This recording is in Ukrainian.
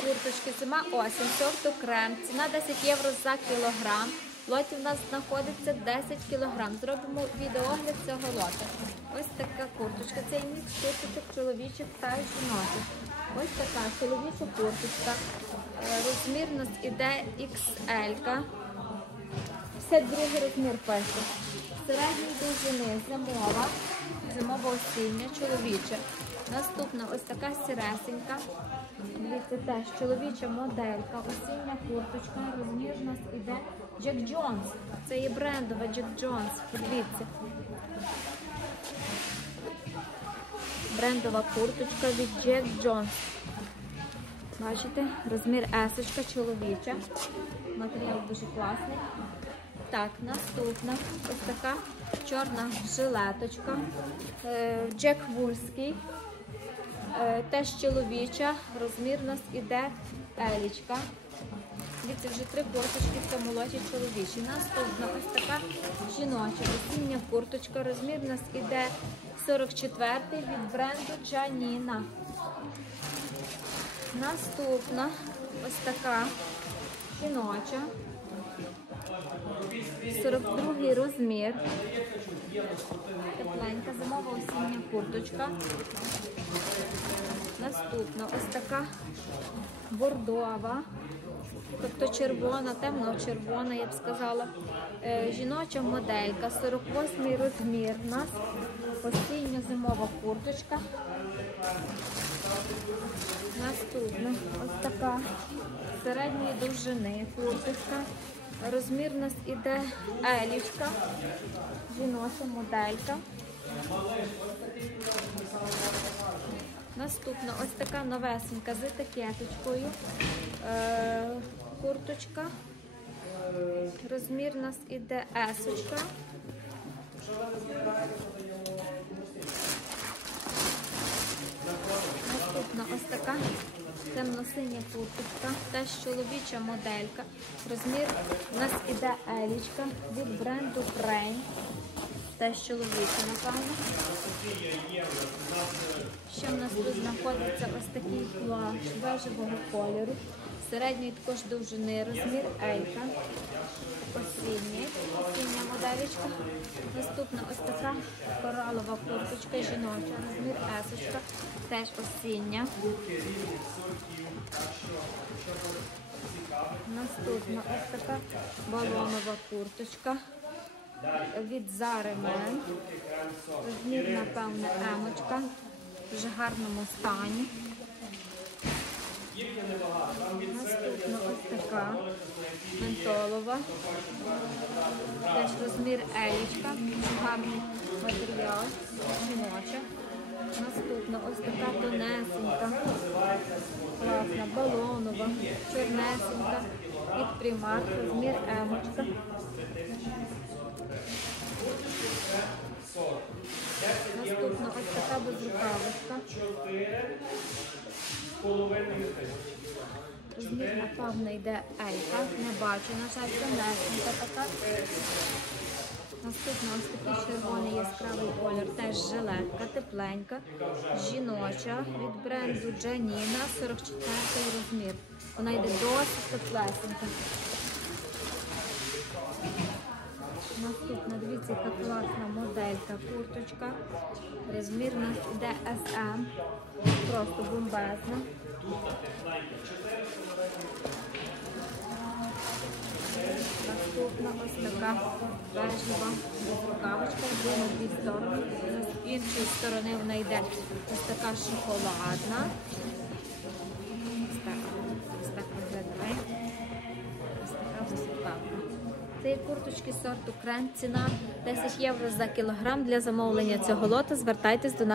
Курточки зима осінь, сорту крем. Ціна 10 євро за кілограм. Лоті в нас знаходиться 10 кілограм. Зробимо відеогляд цього лота. Ось така курточка. Це мікс курточок чоловічих та жіночих. Ось така чоловіча курточка. Е, Розмірність іде XL. -ка. 52 розмір пише. Середньої довжини зимова, зимова осіння, чоловіча. Наступна ось така сіресенька. Дивіться теж чоловіча моделька, осіння курточка, розмірність іде Джек Джонс. Це є брендова Джек Джонс. Подивіться. Брендова курточка від Джек Джонс. Бачите, розмір есочка чоловіча. Матеріал дуже класний. Так, наступна ось така чорна жилеточка. Е, Джек Вульський. Е, Теж чоловіча, розмірність іде елічка. Дивіться, вже три курточки цьому лоті чоловічі. Наступна ось така жіноча осіння курточка. Розмірність іде 44 від бренду Джаніна. Наступна ось така жіноча. 42 розмір. Тепленька зимова осіння курточка. Наступна ось така бордова, тобто червона, темно-червона, я б сказала. Е, Жіноча моделька, 48 розмір. У нас осінньо-зимова курточка. Наступна ось така середньої довжини курточка. Розмірність іде елічка, жіноча моделька. Наступна ось така новесенька з етикеточкою. Е, курточка. Розмірність іде есочка. Наступна ось така темно-синя курточка, теж чоловіча моделька. Розмір у нас іде елічка від бренду Brain. Теж чоловіча, напевно. Ще в нас тут знаходиться ось такий плащ бежевого кольору. Середньої також довжини, розмір Елька. Осінній, осіння моделечка. Наступна ось така коралова курточка жіноча, розмір есочка, теж осіння. Наступна ось така балонова курточка від Зари Мен. Розмір, напевне, емочка. В гарному стані. Наступна ось така ментолова. Теж розмір елічка, гарний матеріал, жіноча. Наступна ось така тонесенька, класна, балонова, чорнесенька, від примат, розмір емочка. Наступна ось така безрукавочка. Розмір, напевно, йде Елька. Не бачу, на жаль, це несенька така. Наступна ось такий червоний яскравий колір, теж жилетка, тепленька, жіноча від бренду Джаніна, 44 розмір. Вона йде досить теплесенька. Наступна, дивіться, яка класна моделька, курточка. Розмір у нас іде SM. Просто бомбезна. Наступна ось така бежева безрукавочка, йде на дві сторони. З іншої сторони вона йде ось така шоколадна. Ось так, ось так виглядає. Ось така безрукавка. Це є курточки сорту крем. Ціна 10 євро за кілограм. Для замовлення цього лота звертайтесь до нас.